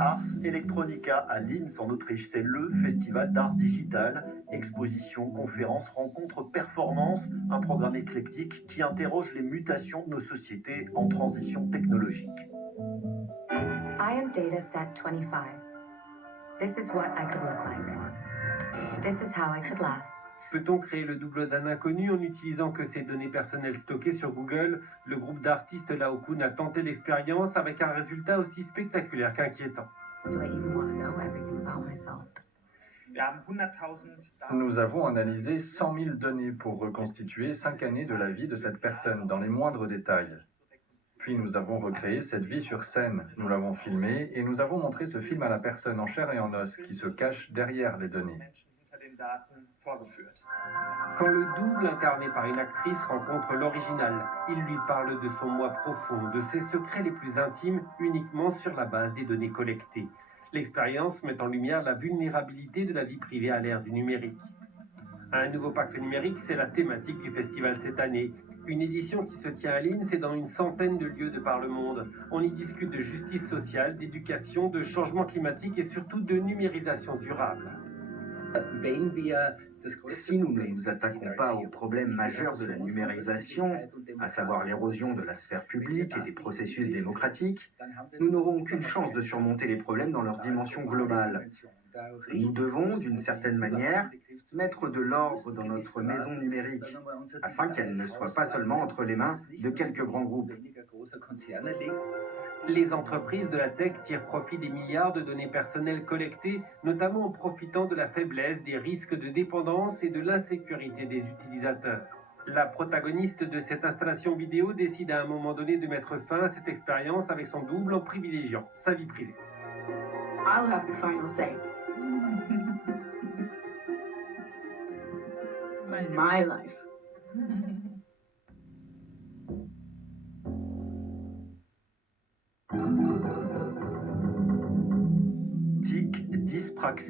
Ars Electronica à Linz en Autriche. C'est le festival d'art digital. Expositions, conférences, rencontres, performances. Un programme éclectique qui interroge les mutations de nos sociétés en transition technologique. I am dataset 25. This is what I could look like. This is how I could laugh. Peut-on créer le double d'un inconnu en n'utilisant que ses données personnelles stockées sur Google? Le groupe d'artistes Laocoon a tenté l'expérience avec un résultat aussi spectaculaire qu'inquiétant. Do I even want to know everything about myself? Nous avons analysé 100 000 données pour reconstituer 5 années de la vie de cette personne dans les moindres détails. Puis nous avons recréé cette vie sur scène, nous l'avons filmée et nous avons montré ce film à la personne en chair et en os qui se cache derrière les données. Quand le double incarné par une actrice rencontre l'original, il lui parle de son moi profond, de ses secrets les plus intimes uniquement sur la base des données collectées. L'expérience met en lumière la vulnérabilité de la vie privée à l'ère du numérique. Un nouveau pacte numérique, c'est la thématique du festival cette année. Une édition qui se tient à Linz et dans une centaine de lieux de par le monde. On y discute de justice sociale, d'éducation, de changement climatique et surtout de numérisation durable. Si nous ne nous attaquons pas au problème majeur de la numérisation, à savoir l'érosion de la sphère publique et des processus démocratiques, nous n'aurons aucune chance de surmonter les problèmes dans leur dimension globale. Nous devons, d'une certaine manière, mettre de l'ordre dans notre maison numérique, afin qu'elle ne soit pas seulement entre les mains de quelques grands groupes. Les entreprises de la tech tirent profit des milliards de données personnelles collectées, notamment en profitant de la faiblesse, des risques de dépendance et de l'insécurité des utilisateurs. La protagoniste de cette installation vidéo décide à un moment donné de mettre fin à cette expérience avec son double en privilégiant sa vie privée. I'll have the final say. My life. Tic, dyspraxie.